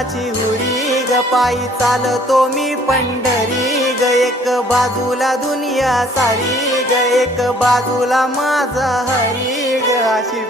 विठ्ठलाची हुडी ग पायी चालतो मी पंढरी ग एक बाजूला दुनिया सारी ग एक बाजूला माझा हरी ग अशी